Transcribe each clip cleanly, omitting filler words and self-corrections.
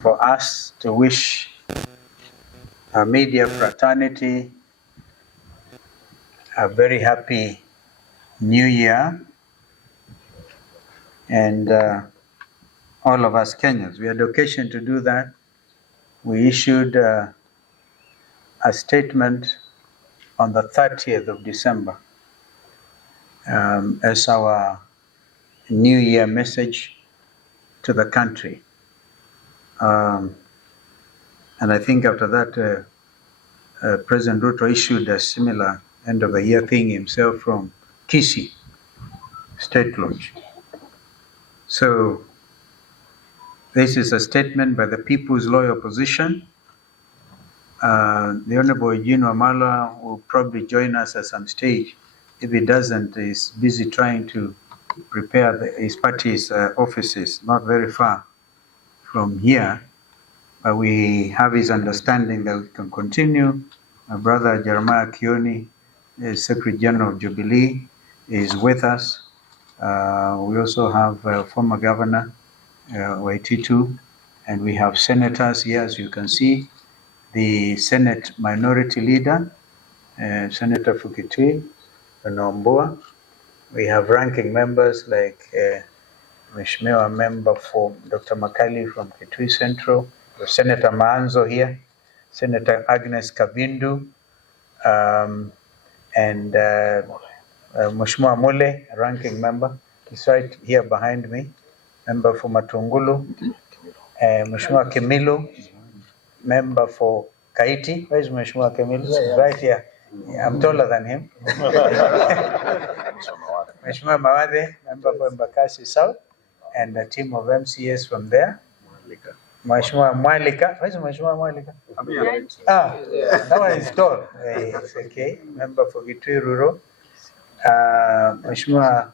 for us to wish our media fraternity a very happy new year, and all of us Kenyans. We had the occasion to do that. We issued a statement on the 30th of December as our New Year message to the country. And I think after that, President Ruto issued a similar end of the year thing himself from Kisii State Lodge. So this is a statement by the People's Loyal Opposition. The Honorable Eugene Wamalwa will probably join us at some stage. If he doesn't, he's busy trying to prepare his party's offices, not very far from here. But we have his understanding that we can continue. My brother Jeremiah Kioni, Secretary General of Jubilee, is with us. We also have former Governor Waititu, and we have senators here, as you can see. The Senate Minority Leader, Senator Fukitui Nombua. We have ranking members like Mheshimiwa member for Dr. Makali from Kitui Central, Senator Maanzo here, Senator Agnes Kabindu, and Mheshimiwa Mule, ranking member. He's right here behind me, member for Matungulu, Mheshimiwa Kimilu, member for Kaiti. Where is Mheshimiwa Kimilu? Right here. I'm taller than him. Mheshimiwa Mawade, member for Embakasi South, and a team of MCS from there. Mheshimiwa Mwalika. Where's Mheshimiwa Mwalika? That one is tall. It's okay. Member for Kitui Rural. Mheshimiwa,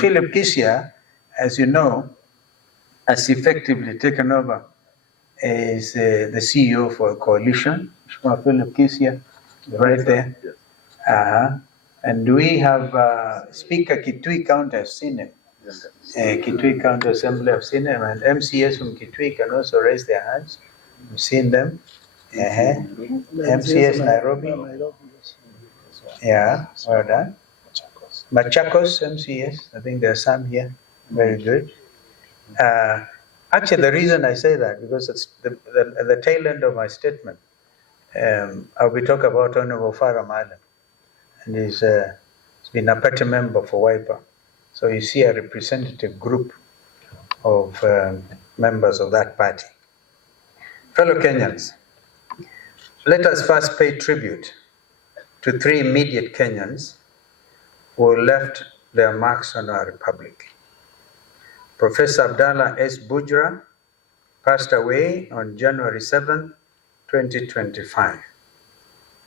Philip Kisia, as you know, has effectively taken over as the CEO for a coalition. Mheshimiwa Philip Kisia, right there. And we have Speaker Kitui County, I've seen him. Kitui County Assembly, I've seen him. And MCS from Kitui can also raise their hands. We've seen them. MCS Nairobi. Yeah, well done. Machakos MCS, I think there's some here. Very good. Actually, the reason I say that, because it's the tail end of my statement. I'll be talking about Honorable Farah Maalim, and he's been a party member for Wiper. So you see a representative group of members of that party. Fellow Kenyans, let us first pay tribute to three immediate Kenyans who left their marks on our republic. Professor Abdallah S. Bujra passed away on January 7, 2025.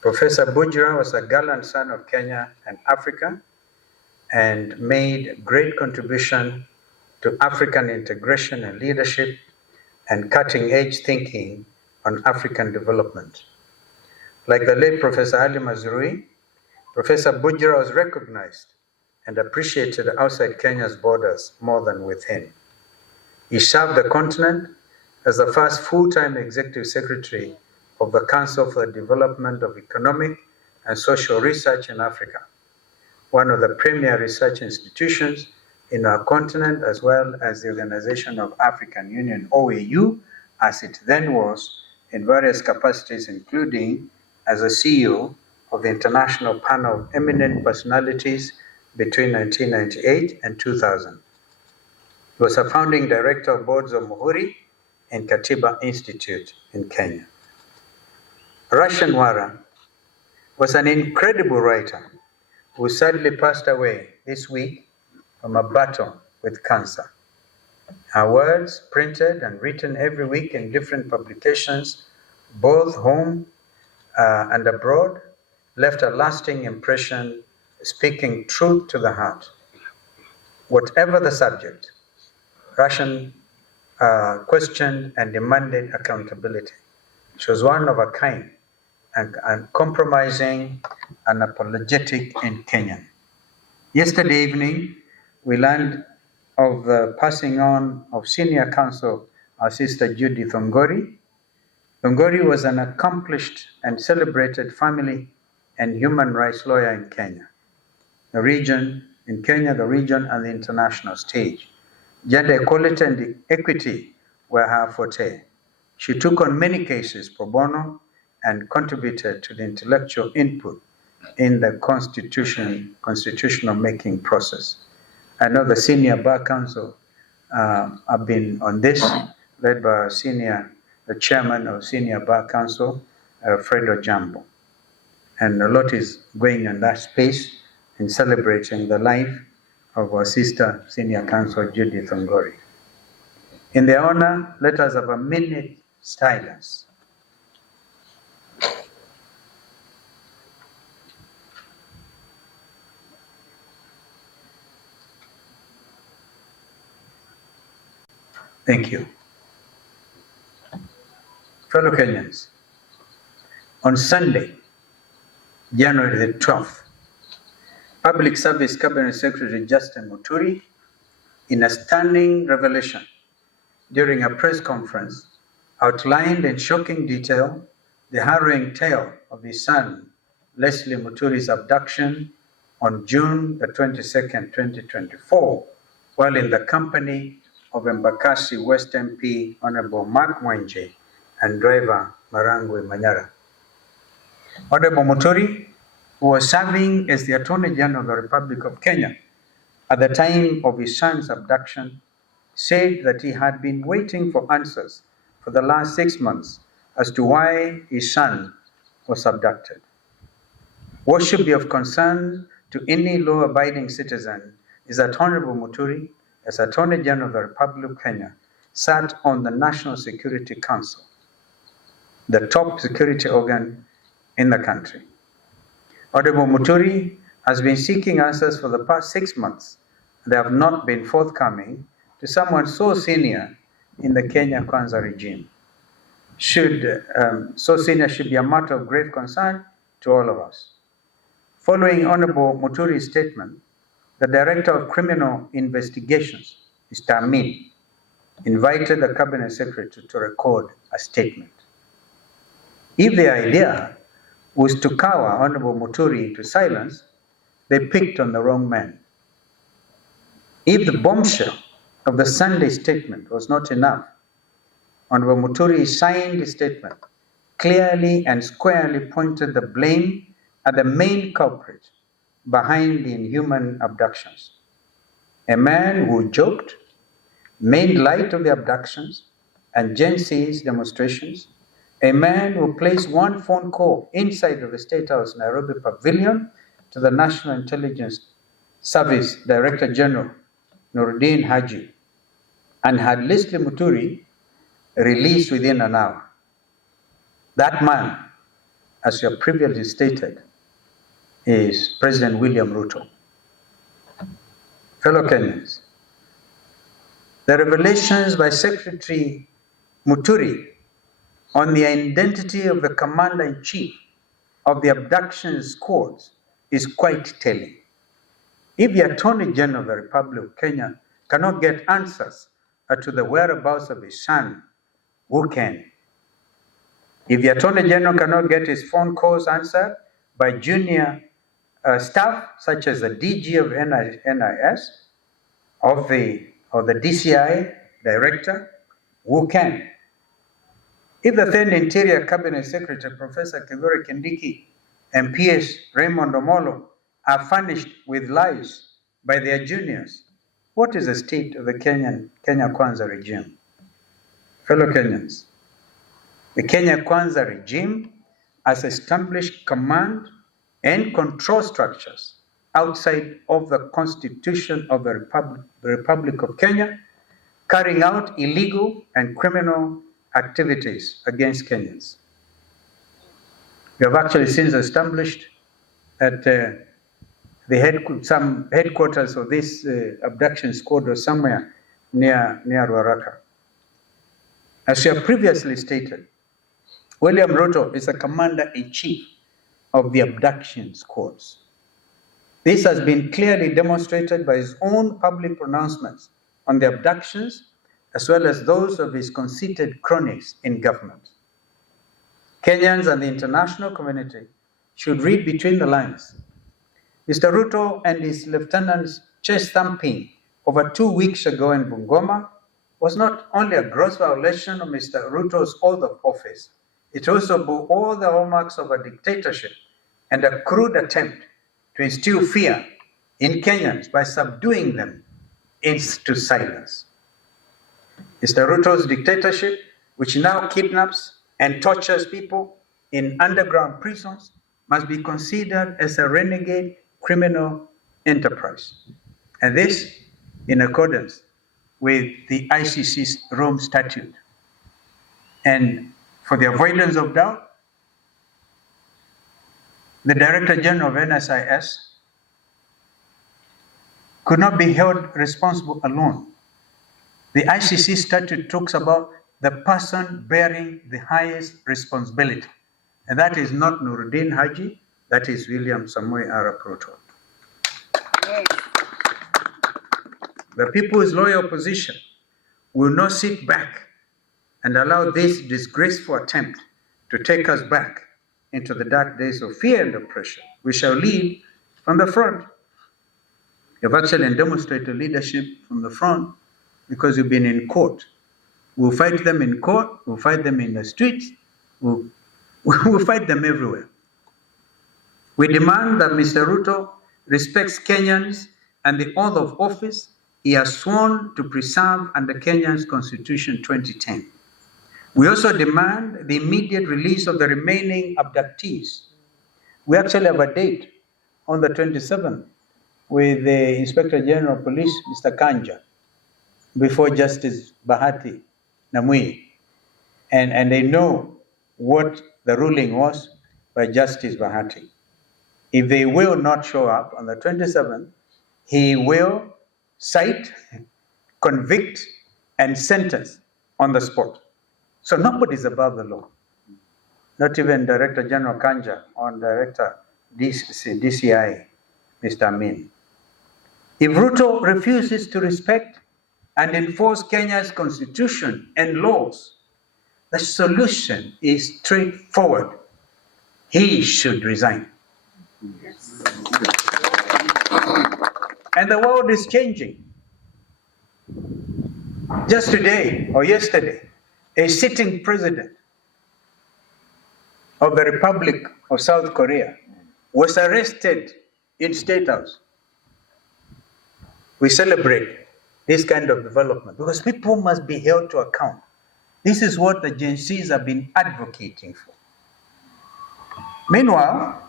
Professor Bujra was a gallant son of Kenya and Africa and made great contribution to African integration and leadership and cutting-edge thinking on African development. Like the late Professor Ali Mazrui, Professor Bujra was recognized and appreciated outside Kenya's borders more than within. He served the continent as the first full-time executive secretary of the Council for the Development of Economic and Social Research in Africa, one of the premier research institutions in our continent, as well as the Organization of African Union, OAU, as it then was, in various capacities, including as a CEO of the International Panel of Eminent Personalities between 1998 and 2000. He was a founding director of boards of Muhuri and Katiba Institute in Kenya. Russian Wara was an incredible writer who sadly passed away this week from a battle with cancer. Her words, printed and written every week in different publications, both home and abroad, left a lasting impression, speaking truth to the heart. Whatever the subject, Russian questioned and demanded accountability. She was one of a kind, and uncompromising and apologetic in Kenyan. Yesterday evening, we learned of the passing on of senior counsel, our sister Judith Ongori. Ongori was an accomplished and celebrated family and human rights lawyer in Kenya, the region, and the international stage. Gender equality and equity were her forte. She took on many cases pro bono and contributed to the intellectual input in the constitutional making process. I know the senior bar council have been on this, led by the chairman of senior bar council, Fredo Jambo. And a lot is going in that space in celebrating the life of our sister, senior counsel Judith Ongori. In their honor, let us have a minute silence. Thank you. Fellow Kenyans, on Sunday, January the 12th, Public Service Cabinet Secretary Justin Muturi, in a stunning revelation during a press conference, outlined in shocking detail the harrowing tale of his son, Leslie Muturi's abduction on June the 22nd, 2024, while in the company of Embakasi West MP Honorable Mark Mwenje and driver Marangwe Manyara. Honorable Muturi, who was serving as the Attorney General of the Republic of Kenya at the time of his son's abduction, said that he had been waiting for answers for the last 6 months as to why his son was abducted. What should be of concern to any law-abiding citizen is that Honorable Muturi, as Attorney General of the Republic of Kenya, sat on the National Security Council, the top security organ in the country. Honorable Muturi has been seeking answers for the past 6 months. They have not been forthcoming to someone so senior in the Kenya Kwanza regime. So senior should be a matter of great concern to all of us. Following Honorable Muturi's statement, the Director of Criminal Investigations, Mr. Amin, invited the Cabinet Secretary to record a statement. If the idea was to cower Honorable Muturi into silence, they picked on the wrong man. If the bombshell of the Sunday statement was not enough, Honorable Muturi signed the statement, clearly and squarely pointed the blame at the main culprit behind the inhuman abductions. A man who joked, made light of the abductions and Gen Z's demonstrations, a man who placed one phone call inside of the State House Nairobi Pavilion to the National Intelligence Service Director General Nuruddin Haji and had Leslie Muturi released within an hour. That man, as you have previously stated, is President William Ruto. Fellow Kenyans, the revelations by Secretary Muturi on the identity of the Commander-in-Chief of the abduction squads is quite telling. If the Attorney General of the Republic of Kenya cannot get answers to the whereabouts of his son, who can? If the Attorney General cannot get his phone calls answered by junior staff, such as the DG of NIS, of the DCI Director, who can? If the then Interior Cabinet Secretary, Professor Kithure Kindiki, and PS Raymond Omolo are furnished with lies by their juniors, what is the state of the Kenya Kwanza regime? Fellow Kenyans, the Kenya Kwanza regime has established command and control structures outside of the Constitution of the Republic of Kenya, carrying out illegal and criminal activities against Kenyans. We have actually since established that some headquarters of this abduction squad was somewhere near Ruaraka. As you have previously stated, William Ruto is the Commander-in-Chief of the abduction squads. This has been clearly demonstrated by his own public pronouncements on the abductions, as well as those of his conceited cronies in government. Kenyans and the international community should read between the lines. Mr. Ruto and his lieutenants' chest thumping over 2 weeks ago in Bungoma was not only a gross violation of Mr. Ruto's oath of office, it also bore all the hallmarks of a dictatorship and a crude attempt to instill fear in Kenyans by subduing them into silence. Mr. Ruto's dictatorship, which now kidnaps and tortures people in underground prisons, must be considered as a renegade criminal enterprise. And this in accordance with the ICC's Rome Statute. And for the avoidance of doubt, the Director General of NSIS could not be held responsible alone. The ICC statute talks about the person bearing the highest responsibility. And that is not Nuruddin Haji, that is William Samoei Arap Ruto. The People's Loyal Opposition will not sit back and allow this disgraceful attempt to take us back into the dark days of fear and oppression. We shall lead from the front. You've actually demonstrated leadership from the front because you've been in court. We'll fight them in court, we'll fight them in the streets, we'll fight them everywhere. We demand that Mr. Ruto respects Kenyans and the oath of office he has sworn to preserve under Kenya's Constitution 2010. We also demand the immediate release of the remaining abductees. We actually have a date on the 27th with the Inspector General of Police, Mr. Kanja, before Justice Bahati Namui. And they know what the ruling was by Justice Bahati. If they will not show up on the 27th, he will cite, convict, and sentence on the spot. So nobody's above the law. Not even Director General Kanja or Director DCI, Mr. Amin. If Ruto refuses to respect and enforce Kenya's constitution and laws, the solution is straightforward. He should resign. And the world is changing. Just today or yesterday, a sitting president of the Republic of South Korea was arrested in State House. We celebrate this kind of development because people must be held to account. This is what the Gen Zs have been advocating for. Meanwhile,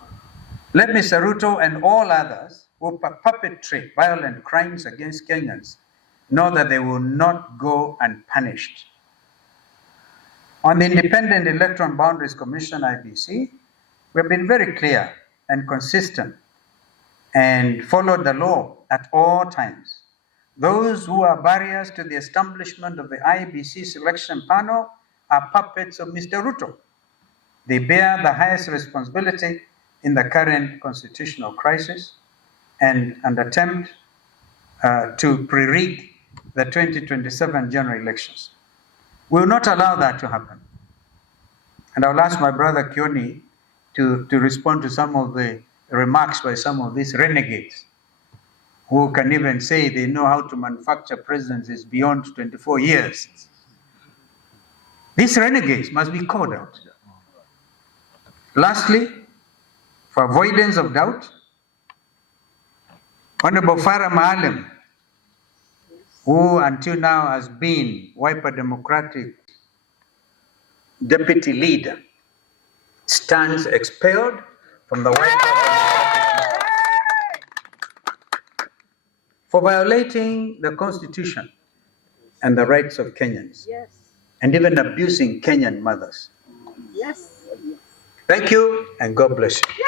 let Mr. Ruto and all others who perpetrate violent crimes against Kenyans know that they will not go unpunished. On the Independent Electoral Boundaries Commission, IBC, we have been very clear and consistent and followed the law at all times. Those who are barriers to the establishment of the IBC selection panel are puppets of Mr. Ruto. They bear the highest responsibility in the current constitutional crisis and an attempt to pre-rig the 2027 general elections. We will not allow that to happen. And I'll ask my brother Kioni to respond to some of the remarks by some of these renegades who can even say they know how to manufacture presidencies beyond 24 years. These renegades must be called out. Lastly, for avoidance of doubt, Honorable Farah Maalim, who until now has been Wiper Democratic deputy leader, stands expelled from the Wiper for violating the Constitution and the rights of Kenyans, and even abusing Kenyan mothers. Thank you, and God bless you.